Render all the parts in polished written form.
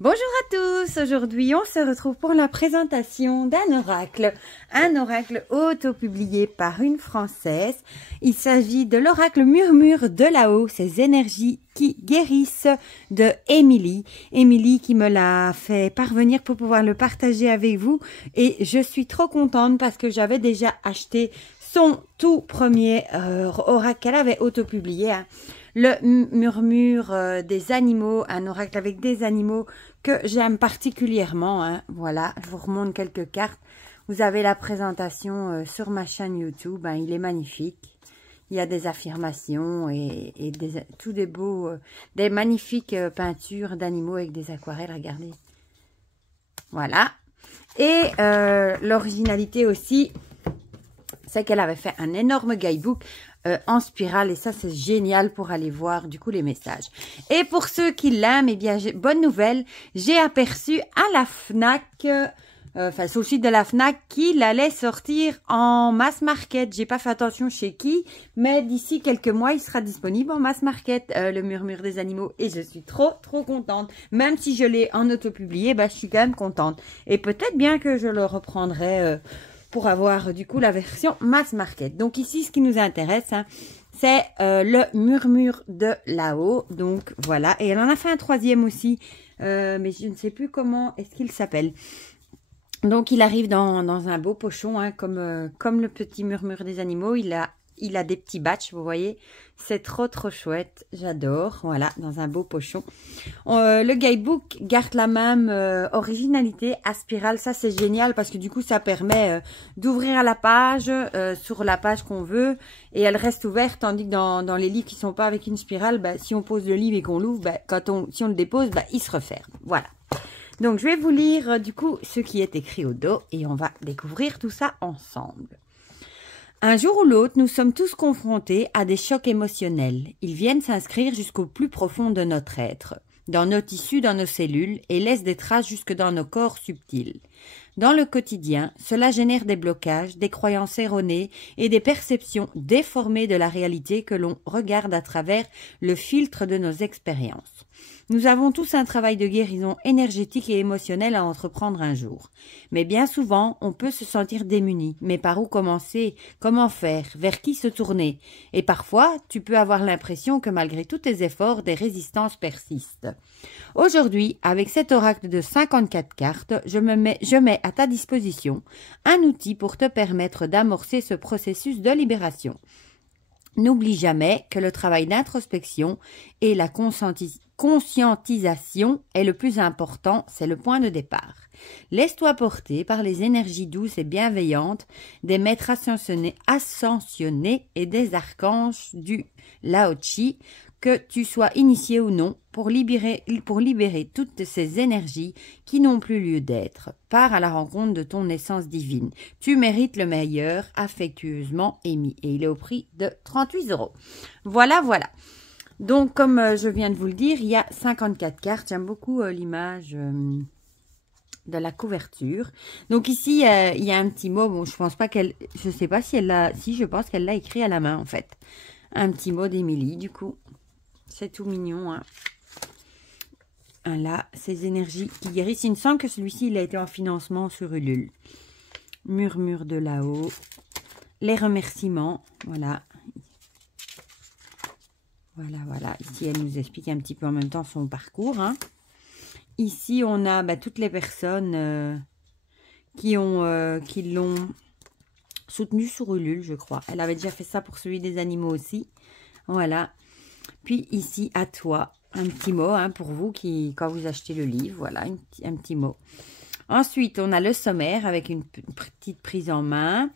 Bonjour à tous, aujourd'hui on se retrouve pour la présentation d'un oracle auto-publié par une Française. Il s'agit de l'oracle Murmure de là-haut, ces énergies qui guérissent de Émilie. Émilie qui me l'a fait parvenir pour pouvoir le partager avec vous et je suis trop contente parce que j'avais déjà acheté son tout premier oracle qu'elle avait auto-publié. Le murmure des animaux, un oracle avec des animaux que j'aime particulièrement. Voilà, je vous remonte quelques cartes. Vous avez la présentation sur ma chaîne YouTube. Il est magnifique. Il y a des affirmations et tous des beaux, des magnifiques peintures d'animaux avec des aquarelles. Regardez. Voilà. Et l'originalité aussi, c'est qu'elle avait fait un énorme guidebook en spirale et ça c'est génial pour aller voir du coup les messages. Et pour ceux qui l'aiment, eh bien bonne nouvelle, j'ai aperçu à la Fnac, sur le site de la Fnac, qu'il allait sortir en mass market. J'ai pas fait attention chez qui, mais d'ici quelques mois il sera disponible en mass market, le murmure des animaux, et je suis trop contente. Même si je l'ai en auto-publié, je suis quand même contente. Et peut-être bien que je le reprendrai pour avoir du coup la version mass market. Donc ici ce qui nous intéresse, c'est le murmure de là-haut. Donc voilà, et elle en a fait un troisième aussi, mais je ne sais plus comment est-ce qu'il s'appelle. Donc il arrive dans un beau pochon, comme le petit murmure des animaux. Il a des petits batchs, vous voyez. C'est trop chouette. J'adore. Voilà, dans un beau pochon. Le guidebook garde la même originalité à spirale. Ça, c'est génial parce que du coup, ça permet d'ouvrir la page sur la page qu'on veut. Et elle reste ouverte. Tandis que dans les livres qui sont pas avec une spirale, si on pose le livre et qu'on l'ouvre, si on le dépose, il se referme. Voilà. Donc, je vais vous lire du coup ce qui est écrit au dos. Et on va découvrir tout ça ensemble. Un jour ou l'autre, nous sommes tous confrontés à des chocs émotionnels. Ils viennent s'inscrire jusqu'au plus profond de notre être, dans nos tissus, dans nos cellules, et laissent des traces jusque dans nos corps subtils. Dans le quotidien, cela génère des blocages, des croyances erronées et des perceptions déformées de la réalité que l'on regarde à travers le filtre de nos expériences. Nous avons tous un travail de guérison énergétique et émotionnelle à entreprendre un jour. Mais bien souvent, on peut se sentir démuni. Mais par où commencer? Comment faire? Vers qui se tourner? Et parfois, tu peux avoir l'impression que malgré tous tes efforts, des résistances persistent. Aujourd'hui, avec cet oracle de 54 cartes, je mets à ta disposition un outil pour te permettre d'amorcer ce processus de libération. N'oublie jamais que le travail d'introspection et la conscientisation est le plus important, c'est le point de départ. Laisse-toi porter par les énergies douces et bienveillantes des maîtres ascensionnés et des archanges du Lao-Chi, que tu sois initié ou non, pour libérer toutes ces énergies qui n'ont plus lieu d'être. Pars à la rencontre de ton essence divine. Tu mérites le meilleur, affectueusement Amy. Et il est au prix de 38 €. Voilà. Donc, comme je viens de vous le dire, il y a 54 cartes. J'aime beaucoup l'image de la couverture. Donc ici, il y a un petit mot. Bon, je pense pas qu'elle... Je sais pas si elle l'a... Si, je pense qu'elle l'a écrit à la main, en fait. Un petit mot d'Émilie, du coup. C'est tout mignon, Là, ces énergies qui guérissent. Il me semble que celui-ci, il a été en financement sur Ulule. Murmure de là-haut. Les remerciements. Voilà. Voilà. Ici, elle nous explique un petit peu en même temps son parcours. Ici, on a toutes les personnes qui l'ont soutenu sur Ulule, je crois. Elle avait déjà fait ça pour celui des animaux aussi. Voilà. Puis ici, à toi, un petit mot pour vous quand vous achetez le livre. Voilà, un petit mot. Ensuite, on a le sommaire avec une petite prise en main.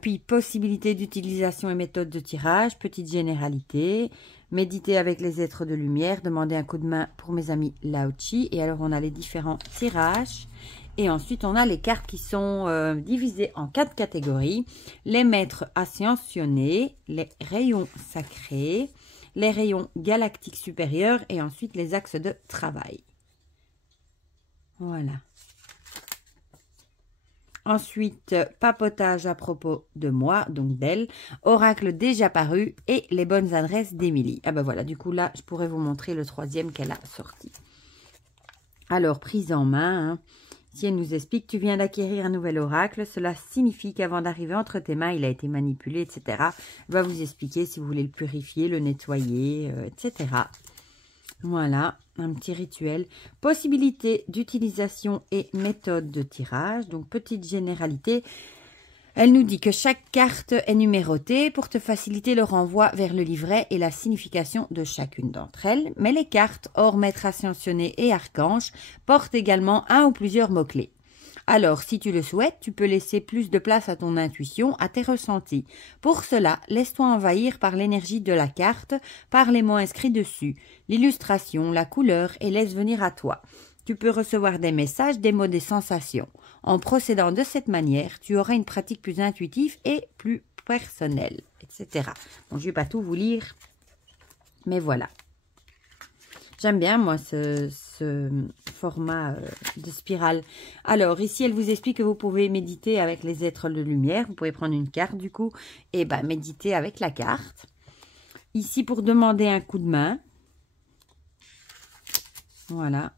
Puis, possibilité d'utilisation et méthode de tirage, petite généralité. Méditer avec les êtres de lumière, demander un coup de main pour mes amis Lao-Chi. Et alors, on a les différents tirages. Et ensuite, on a les cartes qui sont divisées en 4 catégories. Les maîtres ascensionnés, les rayons sacrés, les rayons galactiques supérieurs et ensuite les axes de travail. Voilà. Ensuite, papotage à propos de moi, donc d'elle, oracle déjà paru et les bonnes adresses d'Émilie. Ah ben voilà, du coup là, je pourrais vous montrer le troisième qu'elle a sorti. Alors, prise en main, hein. Si elle nous explique, tu viens d'acquérir un nouvel oracle, cela signifie qu'avant d'arriver entre tes mains, il a été manipulé, etc. Elle va vous expliquer si vous voulez le purifier, le nettoyer, etc. Voilà, un petit rituel. Possibilité d'utilisation et méthode de tirage. Donc, petite généralité. Elle nous dit que chaque carte est numérotée pour te faciliter le renvoi vers le livret et la signification de chacune d'entre elles. Mais les cartes, hors maître ascensionné et archange, portent également un ou plusieurs mots-clés. Alors, si tu le souhaites, tu peux laisser plus de place à ton intuition, à tes ressentis. Pour cela, laisse-toi envahir par l'énergie de la carte, par les mots inscrits dessus, l'illustration, la couleur, et laisse venir à toi. Tu peux recevoir des messages, des mots, des sensations. En procédant de cette manière, tu auras une pratique plus intuitive et plus personnelle, etc. Bon, je ne vais pas tout vous lire, mais voilà. J'aime bien, moi, ce format de spirale. Alors, ici, elle vous explique que vous pouvez méditer avec les êtres de lumière. Vous pouvez prendre une carte, du coup, et méditer avec la carte. Ici, pour demander un coup de main. Voilà.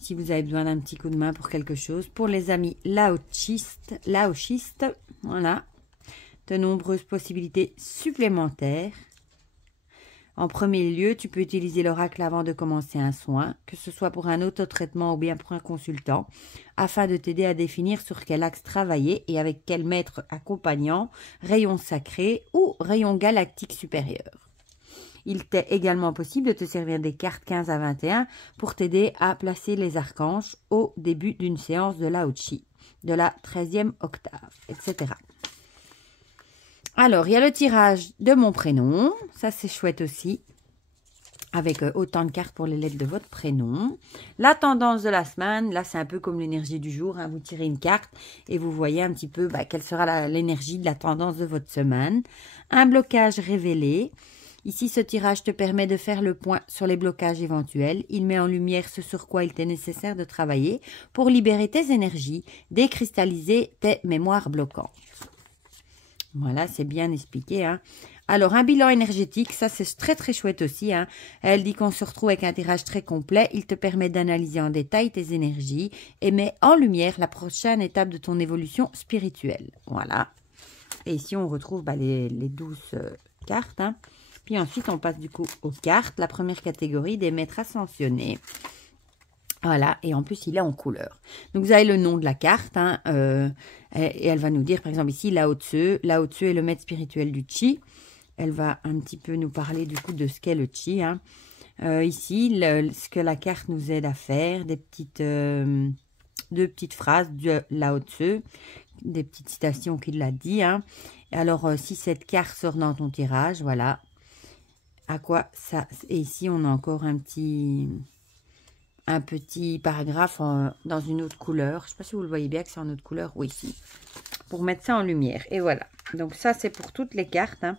Si vous avez besoin d'un petit coup de main pour quelque chose. Pour les amis laochistes, voilà. De nombreuses possibilités supplémentaires. En premier lieu, tu peux utiliser l'oracle avant de commencer un soin, que ce soit pour un autotraitement ou bien pour un consultant, afin de t'aider à définir sur quel axe travailler et avec quel maître accompagnant, rayon sacré ou rayon galactique supérieur. Il t'est également possible de te servir des cartes 15 à 21 pour t'aider à placer les archanges au début d'une séance de Lao Chi, de la 13e octave, etc. Alors, il y a le tirage de mon prénom. Ça, c'est chouette aussi. Avec autant de cartes pour les lettres de votre prénom. La tendance de la semaine. Là, c'est un peu comme l'énergie du jour. Hein. Vous tirez une carte et vous voyez un petit peu quelle sera l'énergie de la tendance de votre semaine. Un blocage révélé. Ici, ce tirage te permet de faire le point sur les blocages éventuels. Il met en lumière ce sur quoi il t'est nécessaire de travailler pour libérer tes énergies, décristalliser tes mémoires bloquantes. Voilà, c'est bien expliqué. Hein. Alors, un bilan énergétique, ça c'est très très chouette aussi. Hein. Elle dit qu'on se retrouve avec un tirage très complet. Il te permet d'analyser en détail tes énergies et met en lumière la prochaine étape de ton évolution spirituelle. Voilà. Et ici, on retrouve les 12 cartes. Hein. Puis ensuite, on passe du coup aux cartes. La première catégorie des maîtres ascensionnés. Voilà, et en plus, il est en couleur. Donc, vous avez le nom de la carte, hein, et elle va nous dire, par exemple, ici, Lao Tzu. Lao Tzu est le maître spirituel du Qi. Elle va un petit peu nous parler, du coup, de ce qu'est le Qi. Hein. Ici, ce que la carte nous aide à faire, deux petites phrases de Lao Tzu, des petites citations qu'il a dit. Hein. Et alors, si cette carte sort dans ton tirage, voilà, à quoi ça... Et ici, on a encore un petit paragraphe dans une autre couleur. Je ne sais pas si vous le voyez bien que c'est en autre couleur. Oui, ici. Pour mettre ça en lumière. Et voilà. Donc ça, c'est pour toutes les cartes. Hein.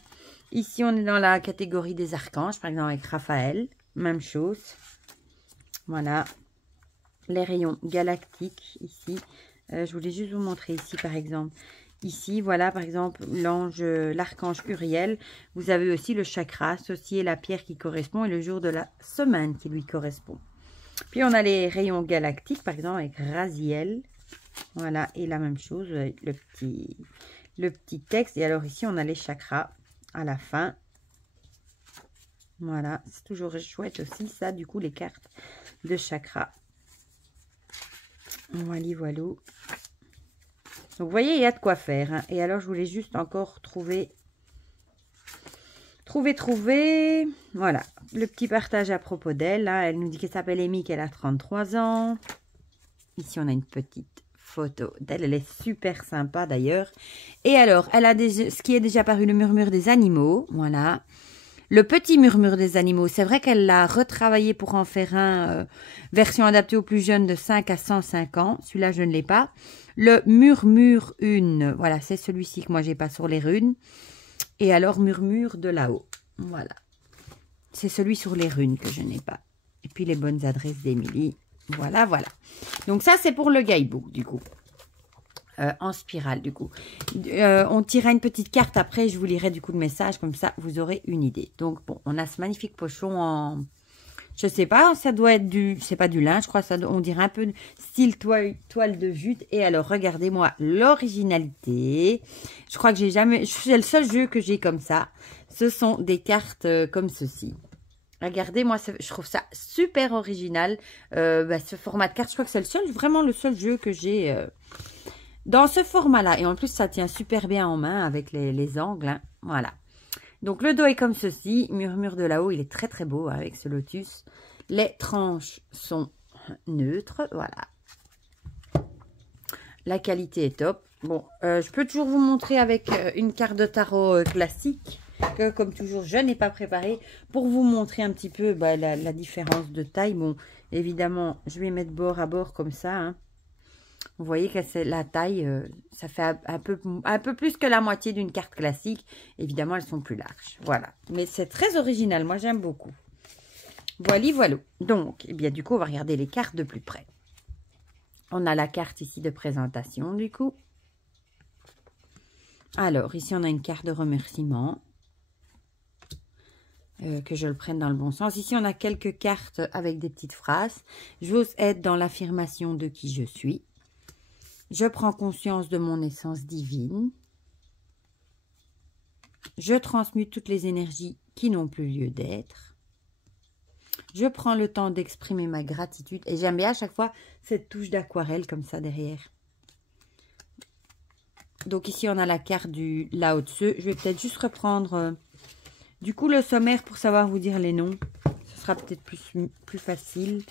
Ici, on est dans la catégorie des archanges. Par exemple, avec Raphaël. Même chose. Voilà. Les rayons galactiques, ici. Je voulais juste vous montrer ici, par exemple. Ici, voilà, par exemple, l'archange Uriel. Vous avez aussi le chakra associé, la pierre qui correspond et le jour de la semaine qui lui correspond. Puis, on a les rayons galactiques, par exemple, avec Raziel. Voilà, et la même chose, le petit texte. Et alors, ici, on a les chakras à la fin. Voilà, c'est toujours chouette aussi, ça, du coup, les cartes de chakras. Voilà, voilà. Donc, vous voyez, il y a de quoi faire. Hein. Et alors, je voulais juste encore trouver... Voilà, le petit partage à propos d'elle. Hein. Elle nous dit qu'elle s'appelle Amy, qu'elle a 33 ans. Ici, on a une petite photo d'elle. Elle est super sympa, d'ailleurs. Et alors, elle a ce qui est déjà paru, le murmure des animaux. Voilà. Le petit murmure des animaux, c'est vrai qu'elle l'a retravaillé pour en faire un version adaptée aux plus jeunes de 5 à 105 ans. Celui-là, je ne l'ai pas. Le murmure une, voilà, c'est celui-ci que moi, j'ai pas sur les runes. Et alors, murmure de là-haut. Voilà. C'est celui sur les runes que je n'ai pas. Et puis, les bonnes adresses d'Émilie. Voilà, voilà. Donc, ça, c'est pour le guidebook, du coup. En spirale, du coup. On tirera une petite carte après. Je vous lirai, du coup, le message. Comme ça, vous aurez une idée. Donc, bon, on a ce magnifique pochon Je sais pas, ça doit être du... C'est pas du lin, je crois, on dirait un peu style toile de jute. Et alors, regardez-moi l'originalité. Je crois que j'ai jamais... C'est le seul jeu que j'ai comme ça. Ce sont des cartes comme ceci. Regardez, moi, je trouve ça super original. Ce format de carte, je crois que c'est le seul, vraiment le seul jeu que j'ai dans ce format-là. Et en plus, ça tient super bien en main avec les angles. Hein. Voilà. Donc, le dos est comme ceci. Murmure de là-haut, il est très, très beau avec ce lotus. Les tranches sont neutres. Voilà. La qualité est top. Bon, je peux toujours vous montrer avec une carte de tarot classique. Que, comme toujours, je n'ai pas préparé pour vous montrer un petit peu la différence de taille. Bon, évidemment, je vais mettre bord à bord comme ça. Hein. Vous voyez que c'est la taille, ça fait un peu plus que la moitié d'une carte classique. Évidemment, elles sont plus larges. Voilà. Mais c'est très original. Moi, j'aime beaucoup. Voilà. Donc, eh bien, du coup, on va regarder les cartes de plus près. On a la carte ici de présentation, du coup. Alors, ici, on a une carte de remerciement. Que je le prenne dans le bon sens. Ici, on a quelques cartes avec des petites phrases. J'ose être dans l'affirmation de qui je suis. Je prends conscience de mon essence divine. Je transmute toutes les énergies qui n'ont plus lieu d'être. Je prends le temps d'exprimer ma gratitude. Et j'aime bien à chaque fois cette touche d'aquarelle comme ça derrière. Donc ici, on a la carte du Lao Tzu. Je vais peut-être juste reprendre... du coup, le sommaire pour savoir vous dire les noms, ce sera peut-être plus facile.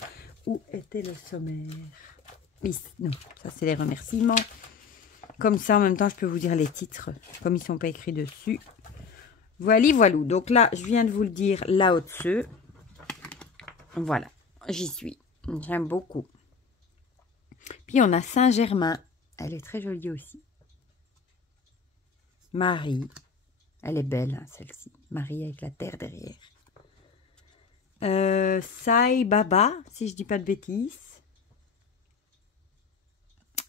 Où était le sommaire? Non, ça c'est les remerciements. Comme ça, en même temps, je peux vous dire les titres, comme ils ne sont pas écrits dessus. Voilà. Donc là, je viens de vous le dire, Lao Tzu. Voilà, j'y suis. J'aime beaucoup. Puis on a Saint-Germain. Elle est très jolie aussi. Marie. Elle est belle, hein, celle-ci. Marie avec la terre derrière. Sai Baba, si je dis pas de bêtises.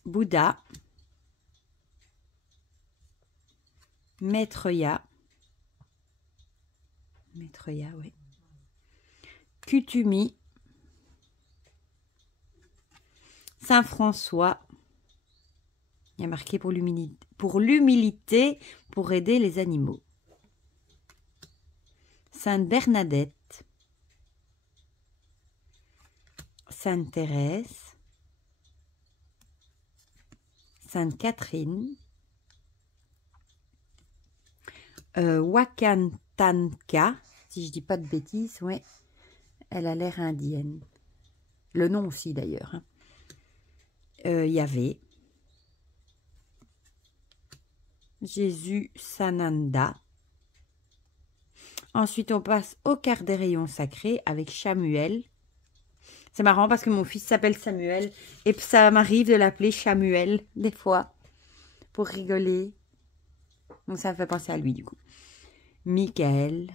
Bouddha. Maître Ya. Oui. Kutumi. Saint François. Il y a marqué pour l'humilité, pour aider les animaux. Sainte Bernadette. Sainte Thérèse. Sainte Catherine. Wakantanka, si je dis pas de bêtises, ouais. Elle a l'air indienne. Le nom aussi d'ailleurs. Hein. Yahvé. Jésus Sananda. Ensuite, on passe au quart des rayons sacrés avec Chamuel. C'est marrant parce que mon fils s'appelle Samuel et ça m'arrive de l'appeler Chamuel des fois pour rigoler. Donc ça me fait penser à lui du coup. Michael.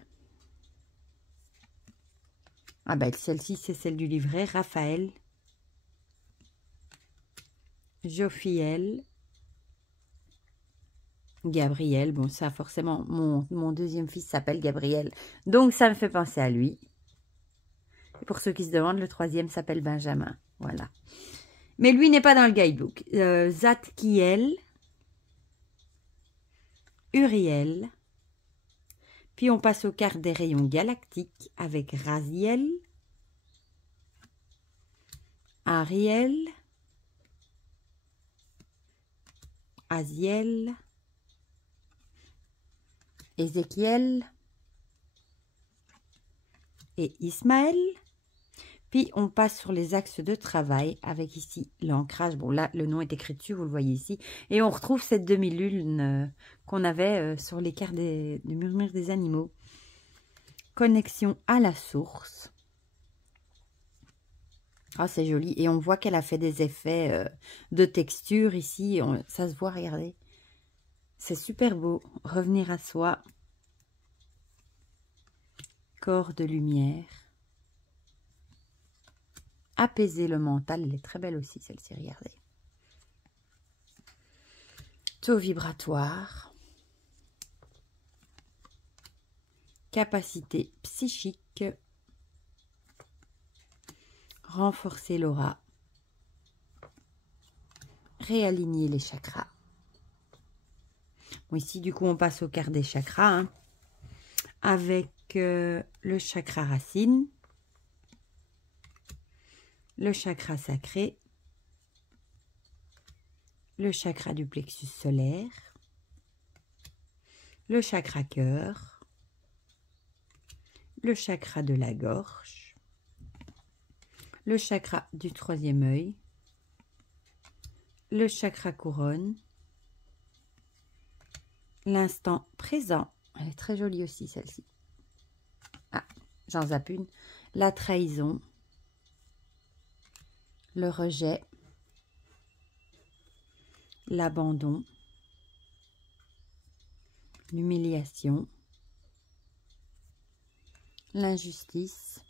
Ah ben celle-ci c'est celle du livret. Raphaël. Jophiel. Gabriel, bon ça forcément, mon deuxième fils s'appelle Gabriel, donc ça me fait penser à lui. Et pour ceux qui se demandent, le troisième s'appelle Benjamin, voilà. Mais lui n'est pas dans le guidebook. Zadkiel, Uriel, puis on passe aux cartes des rayons galactiques avec Raziel, Ariel, Aziel, Ézéchiel et Ismaël. Puis on passe sur les axes de travail avec ici l'ancrage. Bon là le nom est écrit dessus, vous le voyez ici. Et on retrouve cette demi-lune qu'on avait sur les cartes du murmure des animaux. Connexion à la source. Ah c'est joli. Et on voit qu'elle a fait des effets de texture ici. Ça se voit, regardez. C'est super beau. Revenir à soi. Corps de lumière. Apaiser le mental. Elle est très belle aussi, celle-ci, regardez. Taux vibratoire. Capacité psychique. renforcer l'aura, réaligner les chakras. Bon, ici, du coup, on passe au quart des chakras, hein, avec le chakra racine, le chakra sacré, le chakra du plexus solaire, le chakra cœur, le chakra de la gorge, le chakra du troisième œil, le chakra couronne, l'instant présent, elle est très jolie aussi celle-ci, ah, j'en zappe une, la trahison, le rejet, l'abandon, l'humiliation, l'injustice,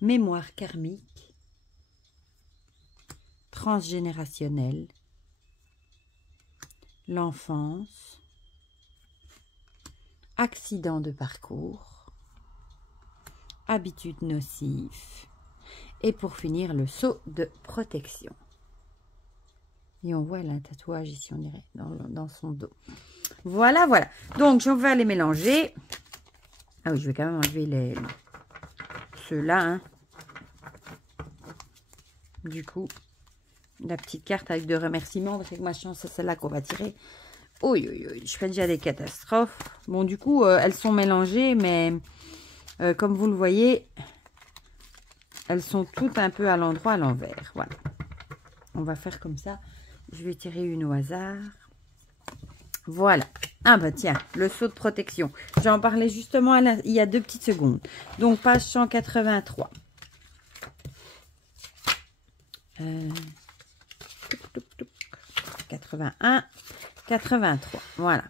mémoire karmique, transgénérationnelle, l'enfance, accident de parcours, habitudes nocives et pour finir le sceau de protection. Et on voit là un tatouage ici, on dirait, dans son dos. Voilà, voilà. Donc, je vais les mélanger. Ah oui, je vais quand même enlever ceux-là. Hein. Du coup, la petite carte avec de remerciements. Avec ma chance, c'est celle-là qu'on va tirer. Oui, oui, oui, je fais déjà des catastrophes. Bon, du coup, elles sont mélangées, mais comme vous le voyez, elles sont toutes un peu à l'endroit, à l'envers. Voilà. On va faire comme ça. Je vais tirer une au hasard. Voilà. Ah bah tiens, le sceau de protection. J'en parlais justement il y a 2 petites secondes. Donc, page 183. 81, 83. Voilà.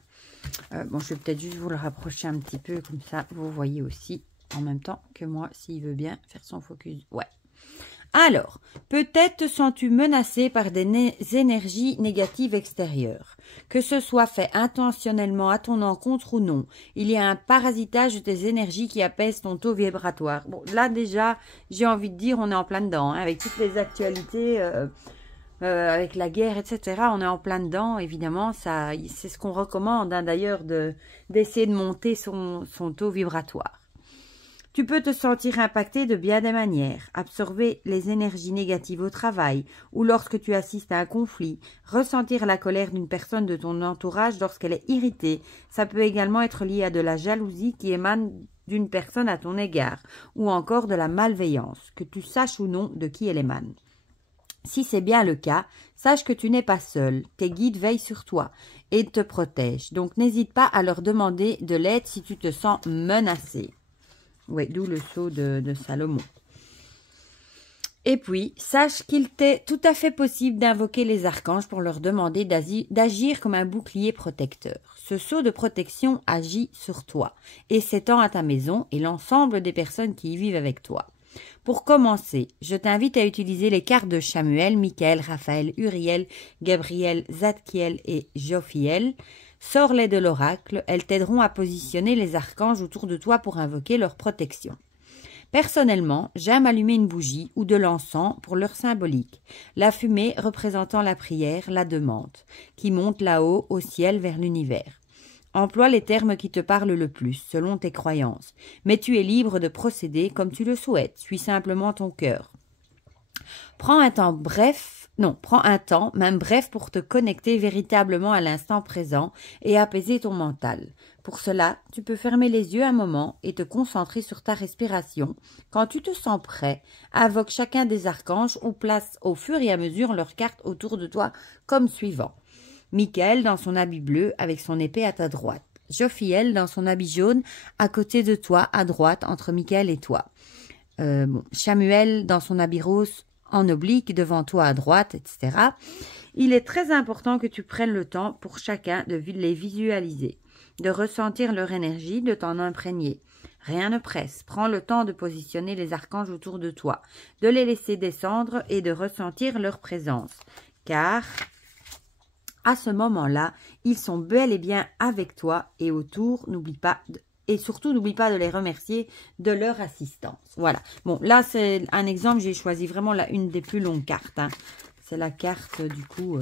Bon, je vais peut-être juste vous le rapprocher un petit peu. Comme ça, vous voyez aussi en même temps que moi, s'il veut bien faire son focus. Ouais. Alors, peut-être te sens-tu menacé par des énergies négatives extérieures. Que ce soit fait intentionnellement à ton encontre ou non, il y a un parasitage de tes énergies qui apaise ton taux vibratoire. Bon, là déjà, j'ai envie de dire, on est en plein dedans, hein, avec toutes les actualités, avec la guerre, etc. On est en plein dedans, évidemment, c'est ce qu'on recommande, hein, d'ailleurs, d'essayer de monter son taux vibratoire. Tu peux te sentir impacté de bien des manières, absorber les énergies négatives au travail ou lorsque tu assistes à un conflit, ressentir la colère d'une personne de ton entourage lorsqu'elle est irritée. Ça peut également être lié à de la jalousie qui émane d'une personne à ton égard ou encore de la malveillance, que tu saches ou non de qui elle émane. Si c'est bien le cas, sache que tu n'es pas seul, tes guides veillent sur toi et te protègent, donc n'hésite pas à leur demander de l'aide si tu te sens menacé. Oui, d'où le sceau de Salomon. Et puis, sache qu'il t'est tout à fait possible d'invoquer les archanges pour leur demander d'agir comme un bouclier protecteur. Ce sceau de protection agit sur toi et s'étend à ta maison et l'ensemble des personnes qui y vivent avec toi. Pour commencer, je t'invite à utiliser les cartes de Chamuel, Michael, Raphaël, Uriel, Gabriel, Zadkiel et Jophiel. Sors-les de l'oracle, elles t'aideront à positionner les archanges autour de toi pour invoquer leur protection. Personnellement, j'aime allumer une bougie ou de l'encens pour leur symbolique, la fumée représentant la prière, la demande, qui monte là-haut au ciel vers l'univers. Emploie les termes qui te parlent le plus, selon tes croyances, mais tu es libre de procéder comme tu le souhaites, suis simplement ton cœur. Prends un temps, même bref, pour te connecter véritablement à l'instant présent et apaiser ton mental. Pour cela, tu peux fermer les yeux un moment et te concentrer sur ta respiration. Quand tu te sens prêt, invoque chacun des archanges ou place au fur et à mesure leurs cartes autour de toi comme suivant. Michael dans son habit bleu avec son épée à ta droite. Jophiel dans son habit jaune à côté de toi, à droite, entre Michael et toi. Chamuel dans son habit rose en oblique devant toi à droite, etc. Il est très important que tu prennes le temps pour chacun de les visualiser, de ressentir leur énergie, de t'en imprégner. Rien ne presse. Prends le temps de positionner les archanges autour de toi, de les laisser descendre et de ressentir leur présence. Car à ce moment-là, ils sont bel et bien avec toi et autour. N'oublie pas et surtout, n'oublie pas de les remercier de leur assistance. Voilà. Bon, là, c'est un exemple. J'ai choisi vraiment une des plus longues cartes. Hein. C'est la carte, du coup,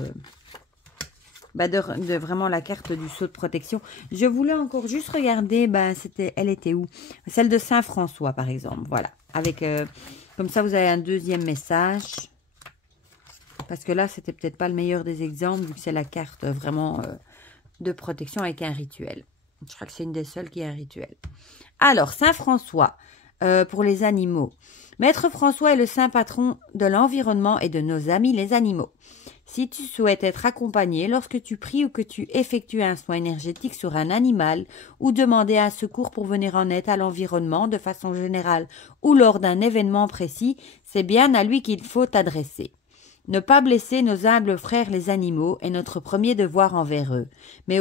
de vraiment la carte du sceau de protection. Je voulais encore juste regarder, elle était où? Celle de Saint-François, par exemple. Voilà. Avec, comme ça, vous avez un deuxième message. Parce que là, c'était peut-être pas le meilleur des exemples, vu que c'est la carte vraiment de protection avec un rituel. Je crois que c'est une des seules qui a un rituel. Alors, Saint François, pour les animaux. Maître François est le saint patron de l'environnement et de nos amis les animaux. Si tu souhaites être accompagné lorsque tu pries ou que tu effectues un soin énergétique sur un animal ou demander un secours pour venir en aide à l'environnement de façon générale ou lors d'un événement précis, c'est bien à lui qu'il faut t'adresser. Ne pas blesser nos humbles frères les animaux est notre premier devoir envers eux, mais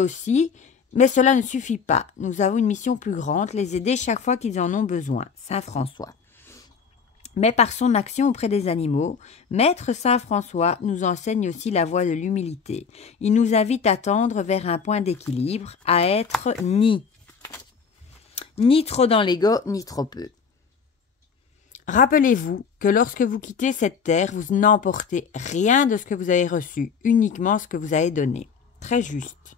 cela ne suffit pas. Nous avons une mission plus grande, les aider chaque fois qu'ils en ont besoin. Saint François. Mais par son action auprès des animaux, Maître Saint François nous enseigne aussi la voie de l'humilité. Il nous invite à tendre vers un point d'équilibre, à être ni trop dans l'ego, ni trop peu. Rappelez-vous que lorsque vous quittez cette terre, vous n'emportez rien de ce que vous avez reçu, uniquement ce que vous avez donné. Très juste.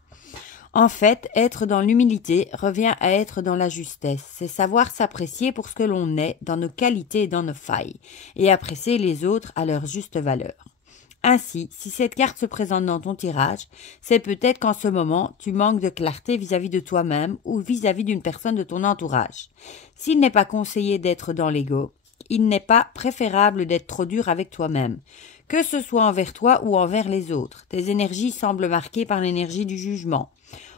En fait, être dans l'humilité revient à être dans la justesse. C'est savoir s'apprécier pour ce que l'on est, dans nos qualités et dans nos failles, et apprécier les autres à leur juste valeur. Ainsi, si cette carte se présente dans ton tirage, c'est peut-être qu'en ce moment, tu manques de clarté vis-à-vis de toi-même ou vis-à-vis d'une personne de ton entourage. S'il n'est pas conseillé d'être dans l'ego, il n'est pas préférable d'être trop dur avec toi-même, que ce soit envers toi ou envers les autres. Tes énergies semblent marquées par l'énergie du jugement.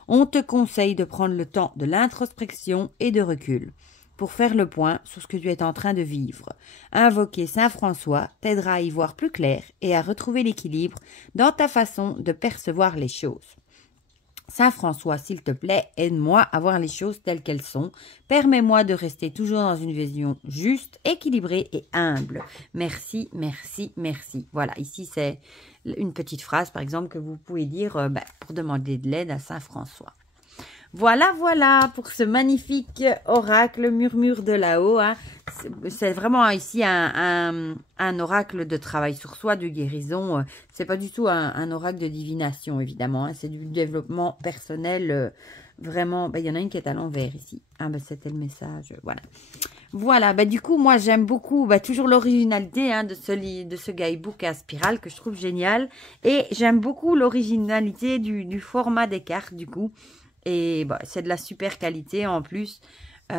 On te conseille de prendre le temps de l'introspection et de recul pour faire le point sur ce que tu es en train de vivre. Invoquer Saint François t'aidera à y voir plus clair et à retrouver l'équilibre dans ta façon de percevoir les choses. Saint François, s'il te plaît, aide-moi à voir les choses telles qu'elles sont. Permets-moi de rester toujours dans une vision juste, équilibrée et humble. Merci, merci, merci. Voilà, ici c'est une petite phrase, par exemple, que vous pouvez dire pour demander de l'aide à Saint François. Voilà pour ce magnifique oracle murmure de là-haut. Hein. C'est vraiment ici un oracle de travail sur soi, de guérison. C'est pas du tout un oracle de divination, évidemment. Hein. C'est du développement personnel. Vraiment, il y en a une qui est à l'envers ici. Ah, c'était le message. Voilà, du coup, moi, j'aime beaucoup toujours l'originalité de ce guidebook à spirale que je trouve génial. Et j'aime beaucoup l'originalité du format des cartes, du coup. Et c'est de la super qualité en plus. Et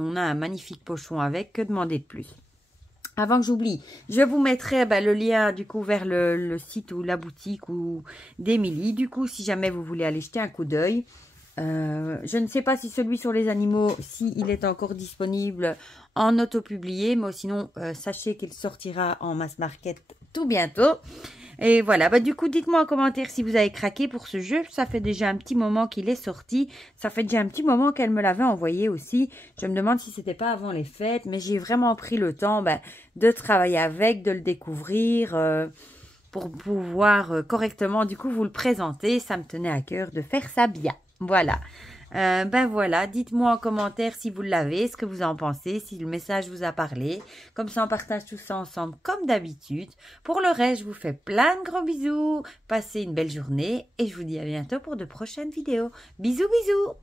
on a un magnifique pochon avec. Que demander de plus? Avant que j'oublie, je vous mettrai le lien du coup vers le site ou la boutique ou d'Emilie. Du coup, si jamais vous voulez aller jeter un coup d'œil. Je ne sais pas si celui sur les animaux, s'il est encore disponible en auto-publié. Mais sinon, sachez qu'il sortira en mass market tout bientôt. Et voilà, du coup, dites-moi en commentaire si vous avez craqué pour ce jeu. Ça fait déjà un petit moment qu'il est sorti. Ça fait déjà un petit moment qu'elle me l'avait envoyé aussi. Je me demande si c'était pas avant les fêtes. Mais j'ai vraiment pris le temps de travailler avec, de le découvrir pour pouvoir correctement, du coup, vous le présenter. Ça me tenait à cœur de faire ça bien. Voilà. Voilà, dites-moi en commentaire si vous l'avez, ce que vous en pensez, si le message vous a parlé. Comme ça, on partage tout ça ensemble comme d'habitude. Pour le reste, je vous fais plein de gros bisous. Passez une belle journée et je vous dis à bientôt pour de prochaines vidéos. Bisous, bisous!